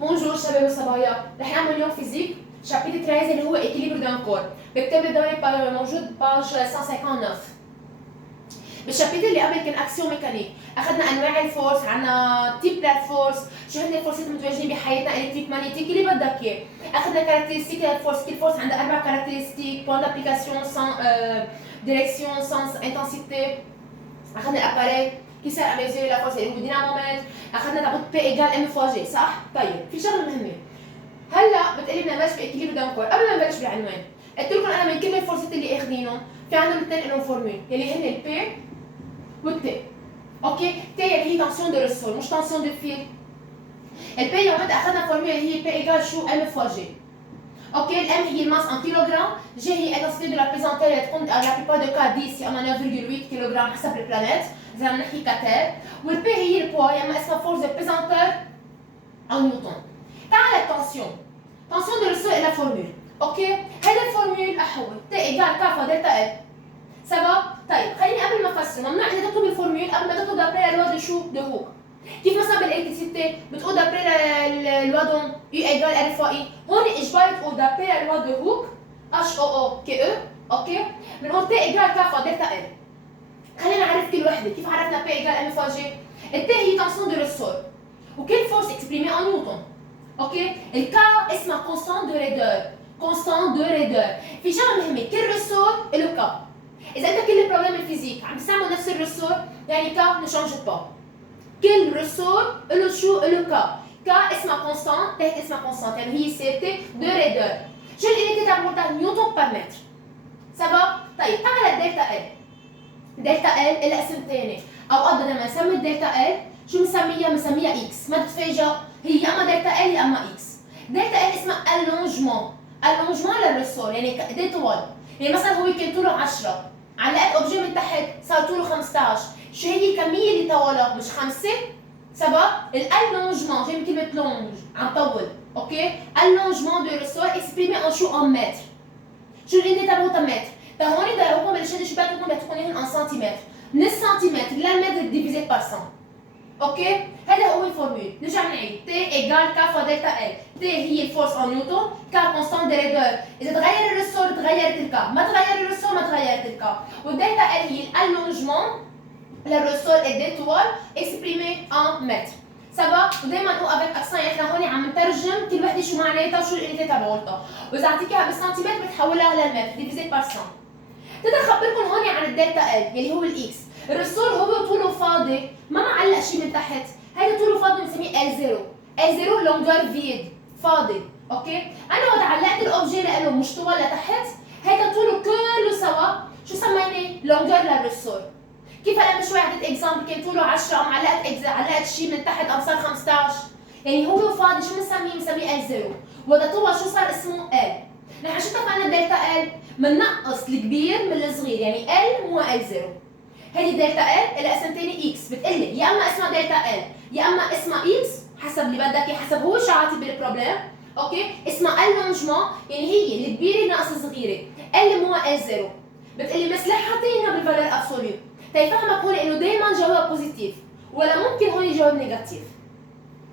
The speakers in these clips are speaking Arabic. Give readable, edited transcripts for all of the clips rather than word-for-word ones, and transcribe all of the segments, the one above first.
بونجور شباب وصبايا، رح نعمل اليوم فيزيك شابيتر 13 اللي هو اكيليبر دان كور. بكتب لي موجود باج 159. بالشابيتر اللي قبل كان اكسيون ميكانيك، اخذنا انواع الفورس، عنا تيب للفورس، شو هن الفورسات المتواجدين بحياتنا، الكتريك مانيتيك اللي بدك اياه. اخذنا كاركترستيك للفورس، كل فورس عندها 4 كاركترستيك، بوان دابليكاسيون، ديريكسيون، سنس، انتنسيتي. اخذنا الاباري qui sert à mesurer la force اللي هو دينامومتر، اخذنا تابوت بي ايجال ام فوا جي، صح؟ طيب في شغله مهمه. هلا بتقلي بدنا نبلش باكيليبر دان كور، قبل ما نبلش بالعنوان، قلت لكم انا من كل الفورسات اللي اخذينهم في عندهم اثنين لهم فورمول يلي هن البي والتي. اوكي؟ تي اللي هي تنسيون دو ريسور مش تنسيون دو فيل. البي يومئذ اخذنا فورمول اللي هي بي ايجال شو ام فوا جي. اوكي الام هي الماس ان كيلوغرام، جي هي انتنسيتي دو لا بيزونتير اللي تكون لا بيبار دو كا 10 يا اما 9.8 كيلوغرام حسب البلانيت اذا بدنا نحكي كتير، والبي هي البوا يا اما اسمها فورس دو بيزونتير ان نيوتن. تعال التنسيون، تنسيون دو ريسور الى فورمول. اوكي هذا الفورمول احول تي ايجال كافا دلتا ال. سبب؟ طيب خليني قبل ما افسر، ممنوع انك تكتب الفورمول قبل ما تكتب دابري لوا دو شو دو هوك. كيف مثلا بالالكتريسيتي بتقول دابري لوا دون يو ايجال ار فوا اي، هون اجباري تقول دابري لوا دو هوك اتش او او كي او. اوكي بنقول تي ايجال كافا دلتا ال. خلينا نعرف كل وحده، كيف عرفنا بي ايجال ام فوا جي؟ التي هي تنسيون دو ريسور وكل فورس اكسبريمي ان نيوتن. اوكي الكا اسمها كونستانت دو ريدور، كونستانت دو ريدور. في شغله مهمه، كل ريسور له كا. اذا انت كل البروبلم الفيزيك عم تستعمل نفس الريسور يعني كا ne change pas. كل ريسور له شو؟ له كا. كا اسمها كونستانت، تحت اسمها كونستانت يعني هي ثابته دو ريدور. شو الانيتي تبعولتها؟ نيوتن بار متر. سبب؟ طيب تعال الدلتا ال. دلتا ال لها اسم ثاني، اوقات بدل ما نسمي الدلتا ال شو بنسميها؟ بنسميها اكس، ما تتفاجئ هي يا اما دلتا ال يا اما اكس. دلتا ال اسمها الونجمون، الونجمون للريسور يعني قد ايه طول؟ يعني مثلا هو كان طوله 10 علقت اوبجي من تحت صار طوله 15، شو هي الكميه اللي طولها؟ مش 5؟ سبب الالونجمون جاي من كلمه لونج عم طول. اوكي الونجمون دو ريسور اكسبريمي ان شو؟ ان متر. شو الانتي تبعوتها متر؟ فهون ضربوكم بالشهاده شو بدكم بتكونين ان سنتيمتر، من السنتيمتر للمتر ديفيزي بار 100. اوكي هذا هو الفورمول. نرجع نعيد تي ايجال كا فا دلتا ال. تي هي الفورس ان نيوتن، كا كونستانت دو ريدور، اذا تغير الريسور تغيرت الكا، ما تغير الريسور ما تغيرت الكا، والدلتا ال هي الالونجمون للريسور ادي طول اكسبريمي ان متر. سبب ودائما نقول افيك اكسان يعني احنا هون عم نترجم كل وحده شو معناتها وشو الانتي تبعولتها، واذا اعطيكيها بالسنتيمتر بتحولها للمتر ديفيزي بار 100. بدي اخبركم هون عن الدلتا ال يلي هو الاكس. الرسول هو طوله فاضي ما معلق شيء من تحت، هيدا طوله فاضي بنسميه ال 0. ال 0 لونجر فيد فاضي. اوكي انا وقت علقت الاوبجي له مش طول لتحت، هيدا طوله كله سوا شو سميناه؟ لونجر للرسول. كيف هلا من شوي عطيت اكزامبل كان طوله 10 قام علقت شيء من تحت قام صار 15، يعني هو فاضي شو بنسميه؟ بنسميه ال 0. وقت طول شو صار اسمه ال. نحن شو اتفقنا الدلتا ال؟ بننقص الكبير من الصغير يعني ال مو ال 0. هذه دلتا ال لها اسم ثاني اكس، بتقلي يا اما اسمها دلتا ال يا اما اسمها اكس حسب اللي بدك اياه، حسب هو شو عاطي بالبروبلم. اوكي اسمها اللونجمون يعني هي الكبيره ناقص الصغيره، ال مو ال 0. بتقلي بس ليه حاطينها بالفالور ابسوليو؟ تيفهمك هون انه دائما جواب بوزيتيف ولا ممكن هون جواب نيجاتيف.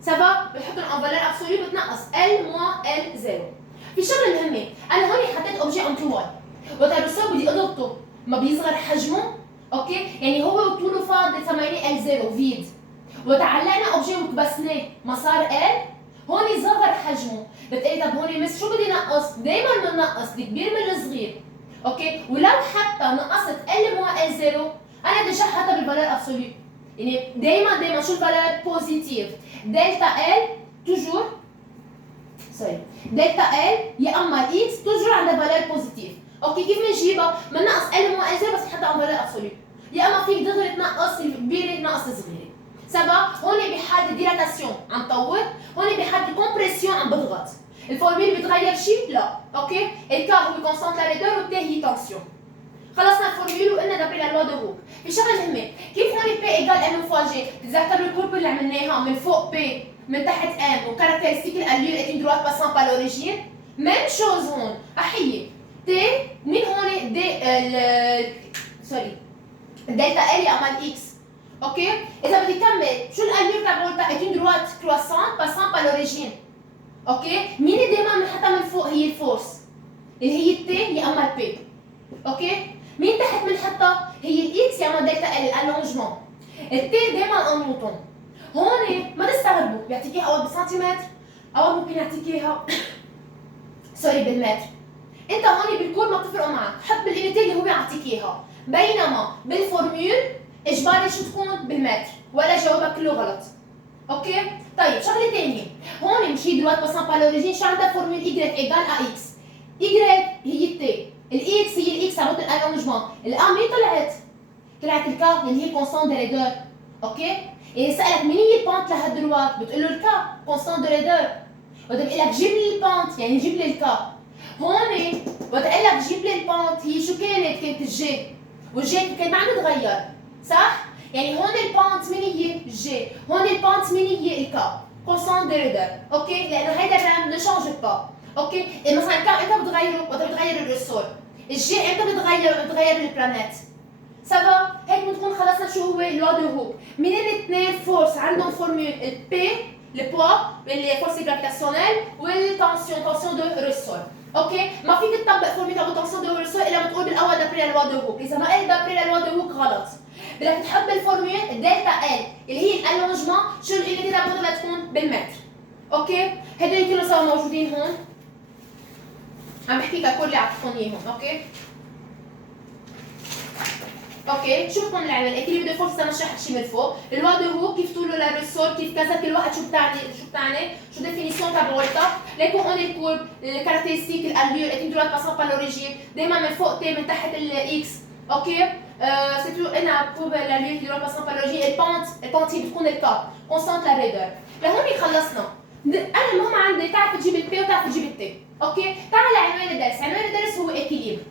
سبب بنحطهم ان فالور ابسوليو بتنقص ال مو ال 0. في شغله مهمه، انا هون حطيت اوبجي ان طول، وقت الرسول بدي اضغطه ما بيصغر حجمه. اوكي يعني هو طوله فاضي سميناه ال 0 فيد، وتعلقنا اوبجي وكبسناه ما صار ال، هون صغر حجمه. بتقولي طب هون مس شو بدي نقص؟ دائما بننقص الكبير من الصغير. اوكي ولو حتى نقصت ال مو ال 0 انا بدي حتى بالفالور ابسوليو، يعني دائما شو الفالور؟ بوزيتيف. دلتا ال توجور سوري دلتا ال يا اما الاكس توجور عندها فالور بوزيتيف. اوكي كيف بنجيبها؟ بننقص ال مو ال 0 بس نحطها ان فالور ابسوليو، يا اما فيك دغري تنقص الكبيره تنقص الصغيره. سبب هون بحاله ديلاتاسيون عم طول، هون بحاله كومبريسيون عم بضغط. الفورميل بتغير شيء؟ لا. اوكي الكا هو كونستانت لا ريدور والتي هي تنسيون. خلصنا الفورميل وقلنا دابري للوا دو هوك. في شغله مهمه، كيف هون بي ايجال ام فوا جي؟ تتذكروا الكورب اللي عملناها من فوق بي من تحت ام وكاركترستيك الاليور est une droite passant par l'origine. même chose هون احيي تي مين هون دي سوري الدلتا ال يا اما الاكس. اوكي اذا بدي كمل شو الاليور تبعولتها؟ est une droite croissante passant par l'origine. اوكي؟ مين اللي دائما بنحطها من فوق هي الفورس اللي هي التي يا اما البي. اوكي؟ مين تحت بنحطها هي الاكس يا اما دلتا ال الالونجمون. التي دائما ان نيوتن. هون ما تستغربوا بيعطيك اياها اوقات بالسنتيمتر اوقات ممكن يعطيك اياها سوري بالمتر. انت هون بالكور ما بتفرقوا معك، حط باليونيتي اللي هو يعطيك اياها، بينما بالفورميول اجباري شو تكون بالمتر ولا جوابك كله غلط. اوكي؟ طيب شغله ثانيه، هون مش هي دروات باسون بار لوريجين شو عندها فورميول y ايجال ا اكس. y هي التي، الاكس هي الاكس تبعت الالونجمون، الا مين طلعت؟ طلعت الكا اللي هي كونستون دو ريدور. اوكي؟ يعني سالك مين هي البونت لهالدروات؟ بتقول له الكا كونستون دو ريدور. وإذا بقول لك جيب لي البونت يعني جيب لي الكا. هون وقت اقول لك جيب لي البونت هي شو كانت؟ كانت الجي، والجي كانت ما عم تتغير، صح؟ يعني هون البونت مين هي؟ الجي، هون البونت مين هي؟ الكا، كونستانت دو ريدور، اوكي؟ لانه هيدا الرام ne change pas، اوكي؟ مثلا الكا امتى بتغيره؟ وقت بتغير الرسول، الجي امتى بتغير؟ وقت بتغير البلانيت. سافا؟ هيك بنكون خلصنا شو هو لوا دو هوك. من الاثنين فورس عندهم فورمول البي البوا والفورس جرافيتاسيونيل والتنسيون تنسيون دو ريسول. اوكي؟ ما فيك تطبق فورمول تبع التنسيون دو ريسول الا ما تقول بالاول دابري لوا دو هوك، اذا ما قلت دابري لوا دو هوك غلط. بدك تحط بالفورمول دلتا ال اللي هي الالونجمون شو اليونيتي تبعتها تكون بالمتر. اوكي؟ هدول كلهم سوا موجودين هون. عم بحكي ككل اللي اعطيكم اياهم، اوكي؟ اوكي شو بكون العنوان؟ الاكيليبر دو فورس انا شرحت شي من فوق، الوا دو هو كيف طوله للريسور كيف كذا كل واحد شو بتعني شو ديفينيسيون تبعولتها، ليكو اون الكورب الكاركتيرستيك الاليور اتين دولار باسون بار لوريجين دائما من فوق تي من تحت الاكس. اوكي سي تو انا بور الاليور دولار باسون بار لوريجين البونت هي بتكون الكاب كونستانت لا ريدر. لهون خلصنا. انا المهم عندي تعرف تجيب البي وتعرف تجيب التي. اوكي تعال لعنوان الدرس، عنوان الدرس هو اكيليبر.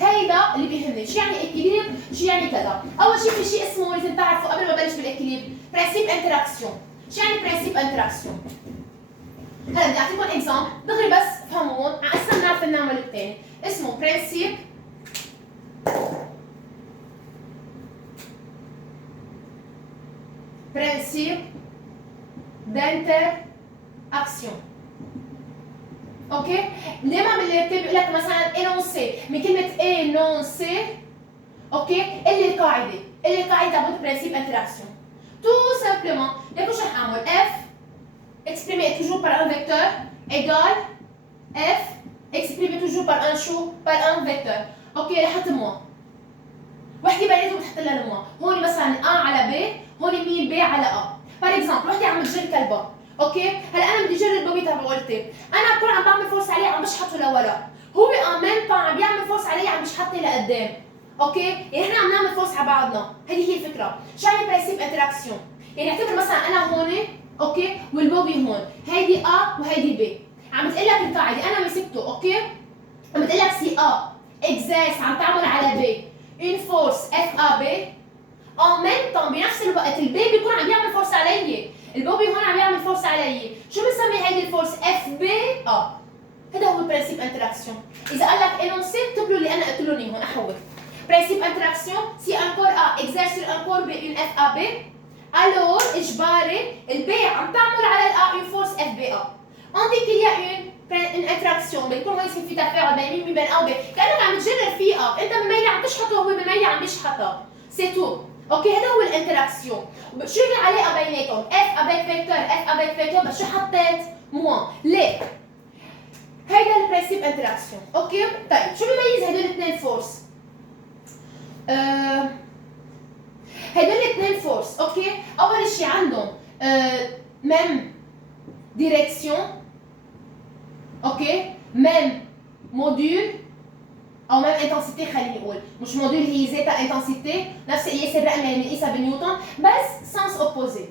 هيدا اللي بيهمني، شو يعني اكيليبر؟ شو يعني كذا؟ أول شيء في شيء اسمه لازم تعرفه قبل ما بلش بالاكيليبر، برنسيب انتراكسيون. شو يعني برنسيب انتراكسيون؟ هلا بدي أعطيكم اكزامبل دغري بس افهمون، على أساس نعرف نعمل الثاني، اسمه برنسيب d'interaction. اوكي؟ دائما بالكتاب بيقول لك مثلا énoncé، من كلمة énoncé اوكي؟ اللي القاعدة، اللي القاعدة تبعت برنسيب انتراكسيون. tout simplement، ليكو شو رح أعمل؟ f exprimé toujours par un vecteur égale f exprimé toujours par un شو؟ par un vecteur. اوكي رح احط موان. وحدة بيناتهم بتحط لها الموان، هون مثلا a على b، هون مين b على a. par exemple وحدة عم تجر كلبها. اوكي هلا انا بدي اجرب البوبي تبعولتي، انا بكون عم بعمل فورس عليه عم بشحطه لورا، هو ان ميم با عم بيعمل فورس علي عم بيشحطني لقدام. اوكي يعني احنا عم نعمل فورس على بعضنا، هذه هي الفكره. شو يعني برنسيب انتراكسيون؟ يعني اعتبر مثلا انا هون اوكي والبوبي هون، هيدي ا وهيدي بي، عم بتقول لك القاعده انا مسكته اوكي، عم بتقول لك سي ا اكزيرس عم تعمل على بي اون فورس اف ا بي، ان ميم طون بنفس الوقت البي بيكون عم يعمل فورس علي، البوبي هون عم يعمل فورس علي، شو بنسمي هيدي الفورس؟ اف بي ا. هذا هو برنسيب انتراكسيون. اذا قال لك انونسي اكتب له اللي انا قلت لهم هون احول. برنسيب انتراكسيون سي ان كور ا اكزيرس سور ان كور بي اون اف ا بي، الور اجباري البي عم تعمل على الا اون فورس اف بي ا. on dit qu'il y a une interaction بيكون هون في تفاعل بين مين بين ا وبي، كانك عم تجرب فيها، انت بميلة عم تشحطه وهو بميلة عم بيشحطها. سي تو. اوكي هذا هو الانتراكسيون. شو العلاقه بيناتهم؟ اف افيك فيكتور اف افيك فيكتور، بس شو حطيت؟ موان، ليه؟ هيدا البرنسيب انتراكسيون، اوكي؟ طيب شو بيميز هدول الاثنين فورس؟ هدول الاثنين فورس، اوكي؟ اول شيء عندهم ميم ديريكسيون، اوكي؟ ميم موديول او ميم انتنسيتي، خليني نقول مش موديول هي زيتا انتنسيتي، نفس القياس الرقمي اللي بنقيسها بنيوتن، بس سانس اوبوزي.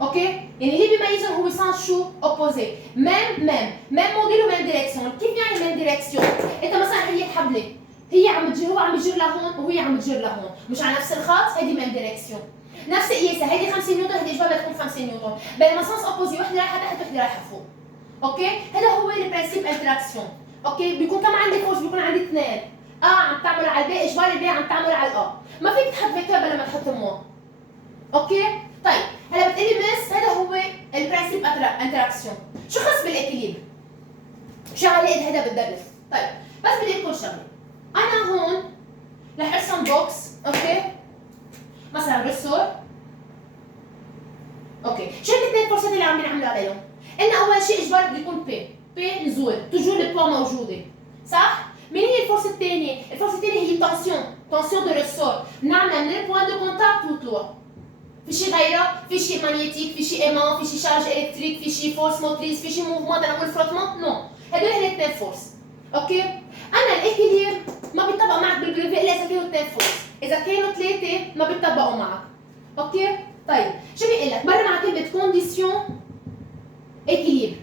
اوكي؟ يعني اللي بيميزهم هو سانس شو؟ اوبوزي، ميم موديول وميم ديريكسيون. كيف يعني ميم ديريكسيون؟ انت مثلا هي الحبلة، هي عم بتجر، هو عم بيجر لهون وهي عم بتجر لهون، مش على نفس الخط، هيدي ميم ديريكسيون. نفس القياسة، هيدي 50 نيوتن، هيدي اجبارها تكون 50 نيوتن، بينما سانس اوبوزي وحدة رايحة تحت وحدة رايحة فوق. اوكي؟ هذا هو البرنسيب انتراكسيون. اوكي بيكون كم عندي فورس؟ بيكون عندي اثنين، عم تعمل على البي اجباري البي عم تعمل على الأ، ما فيك تحط فيكتور بلا ما تحط موان. اوكي؟ طيب هلا بتقولي مس هذا هو البرنسيب انتراكسيون. شو خاص بالاكيليبر؟ شو علاقة هذا بالدرس؟ طيب بس بدي اقول شغله. انا هون رح ارسم بوكس، اوكي؟ مثلا رسور. اوكي، شو الاثنين فرصات اللي عم بنعمل عليهم؟ قلنا اول شيء اجباري بده يكون بي نزول، توجور البوا موجوده، صح؟ مين هي الفرصه الثانيه؟ الفرصه الثانيه هي تنسيون دو رسور، بنعمل من البوان دو كونتاكت وطلوع. في شيء غيره؟ في شيء مانيتيك، في شيء ايمان، في شيء شارج الكتريك، في شيء فورس موتريس، في شيء موفمون تنقل فروتمون؟ نو، هدول هن اثنين فورس. اوكي؟ انا الاكيليبر ما بيطبق معك بالبريفي الا اذا كانوا اثنين فورس، اذا كانوا ثلاثه ما بيطبقوا معك. اوكي؟ طيب شو بيقول لك؟ برا مع كلمه كونديسيون اكيليبر.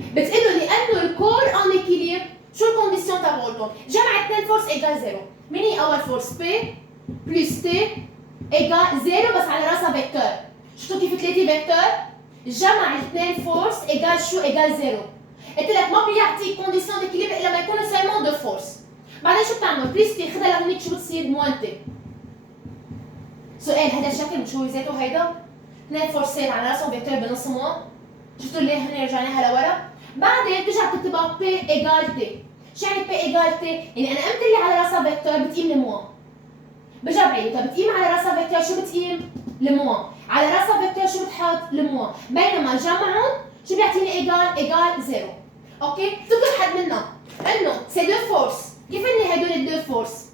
بتقول له لانه الكور ان اكيليبر، شو الكونديسيون تبعولهم؟ جمع اثنين فورس ايجال زيرو. مين هي اول فورس؟ بي بلس تي ايجال زيرو بس على راسها فيكتور. شفتوا كيف ثلاثه فيكتور؟ جمع الاثنين فورس ايجال شو؟ ايجال زيرو. قلت لك ما بيعطيك كونديسيون ديكيليبر الا ما يكونوا سيلمون دو فورس. بعدين شو بتعمل؟ بلس تي خدها لهونيك شو بتصير؟ موان تي. سؤال، هذا الشكل مش هو ذاته هيدا؟ اثنين فورسين على راسهم فيكتور بنص موان. شفتوا ليه هن رجعناها لورا؟ بعدين بترجع تكتبها بي ايجال تي. شو يعني بي ايجال تي؟ يعني انا قمت اللي على راسها فيكتور بتقيم الموان. برجع بعيد، طب بتقيم على راسها فيكتور شو بتقيم؟ الموان. على راسها فيكتور شو بتحط؟ الموان. بينما جمعهم شو بيعطيني ايجال زيرو. اوكي؟ فكر حد منا انه سي دو فورس، كيف هن هدول الدو فورس؟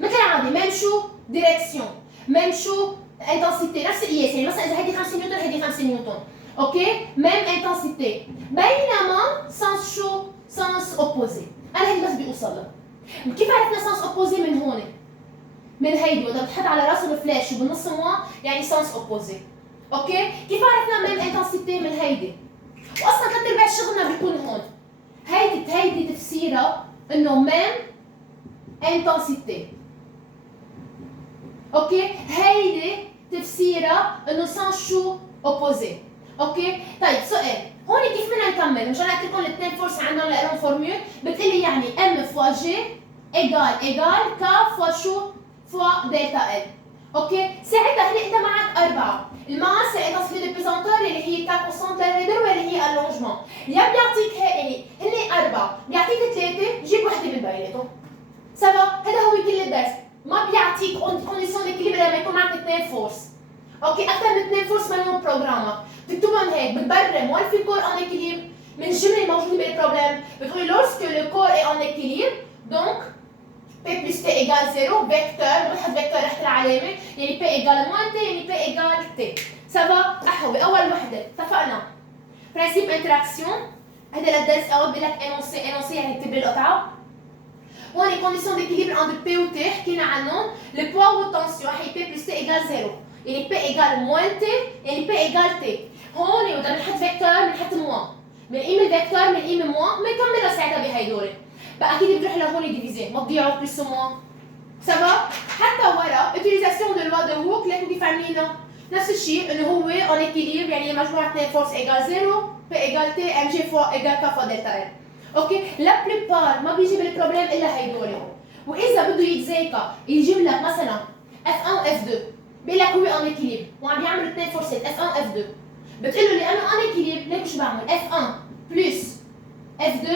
مثل عادي ميم شو؟ ديريكسيون، ميم شو؟ انتنسيتي، نفس القياس، يعني مثلا اذا هيدي 5 نيوتن هيدي 5 نيوتن. اوكي؟ ميم انتنسيتي. بينما سانس شو؟ سانس اوبوزي. انا هيدي بس بدي اوصل لها. كيف عرفنا سانس اوبوزي من هون؟ من هيدي، وإذا بتحط على راسه الفلاش وبالنص موان يعني سانس اوبوزي. اوكي؟ كيف عرفنا ميم انتنسيتي من هيدي؟ واصلا ثلاث ارباع شغلنا بيكون هون. هيدي تفسيرها انه ميم انتنسيتي. اوكي؟ هيدي تفسيرها انه سانس شو؟ اوبوزي. اوكي؟ طيب سؤال، هون كيف بدنا نكمل؟ مشان قلت لكم الاثنين فورس عندهم لهم فورمول، بتقلي يعني ام فوا جي ايجال كا فوا شو؟ فوا دلتا ال. اوكي؟ ساعتها هلا انت معك اربعه، الماس انتنسيتي دو بيزونتور اللي هي كاب او سنتر ريدر واللي هي اللونجمون، يا بيعطيك يعني هن اربعه، بيعطيك ثلاثه، جيب وحده من بيناتهم. سوا، هذا هو كل الدرس، ما بيعطيك كونديسيون ديكيليبر لما يكون معك اثنين فورس. اوكي؟ اكثر من اثنين فورس مالهم بروجرامك، بتكتبهم هيك بتبرم وين في كور ان اكيليبر من الجمله الموجوده بالبروبلم، بتقولي لورسك لو كور اي ان اكيليبر دونك P plus T égale 0 فيكتور، بنحط فيكتور تحت العلامة، يعني P égale moins T يعني P égale T. سافا؟ أحوي، أول وحدة، اتفقنا. برنسيب انتراكسيون، هذا للدرس أول بقول لك énoncé يعني اكتب لي القطعة. هون كونديسيون ديكيليبر entre P و T حكينا عنهم، البوا والتنسيون هي P plus T égale 0، يعني P égale moins T يعني P égale T. هون وإذا بنحط فيكتور بنحط موان، بنقيم الفيكتور بنقيم موان، بنكملها ساعتها بهيدول. بقى اكيد بتروح لهون ديفيزي، ما تضيعوا بلس موان. سافا؟ حتى ورا utilisation de loi de Hooke ليكوا كيف عاملينها؟ نفس الشيء انه هو ان اكيليبر يعني مجموعة اثنين فورس ايجال 0 P ايجال T ام جي فوا ايجال K فوا دلتا ال. اوكي؟ لا بليبار ما بيجي بالبروبلم الا هيدول. واذا بده يتذاكى يجيب لك مثلا F1 و F2 بيقول لك هو ان اكيليبر وعم يعمل اثنين فورسات F1 و F2، بتقول له لانه ان اكيليبر ليك شو بعمل؟ F1 بلس F2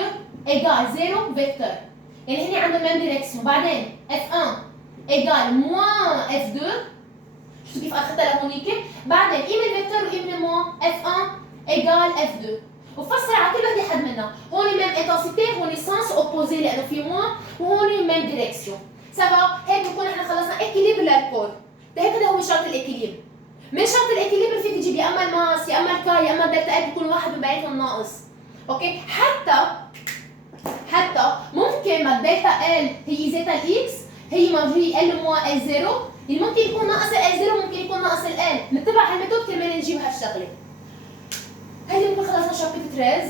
ايجال 0 فيكتور، يعني هني عندهم ميم ديريكسيون. بعدين F1 ايجال موان F2، شفتوا كيف اخذتها لهونيك؟ بعدين قيم الفيكتور وقيم الموان F1 ايجال F2، وفسر على كل وحده حد منها، هون ميم انتنسيتي، هون سانس اوبوزي لانه في موان، وهون ميم ديريكسيون. سافا؟ هيك بكون احنا خلصنا اكيليبر للكود. هيك هذا هو شرط الاكيليبر. من شرط الاكيليبر فيك تجيب يا اما الماس يا اما الكا يا اما دلتا ال، بيكون واحد من بيناتهم ناقص. اوكي؟ حتى ممكن ما الدلتا ال هي ذاتها الاكس هي موجوده ال موان ال 0، اللي ممكن يكون ناقص ال 0 ممكن يكون ناقص ال ال، نتبع هالميثود كرمال نجيب هالشغله. هيدي بنكون خلصنا شابتر 13.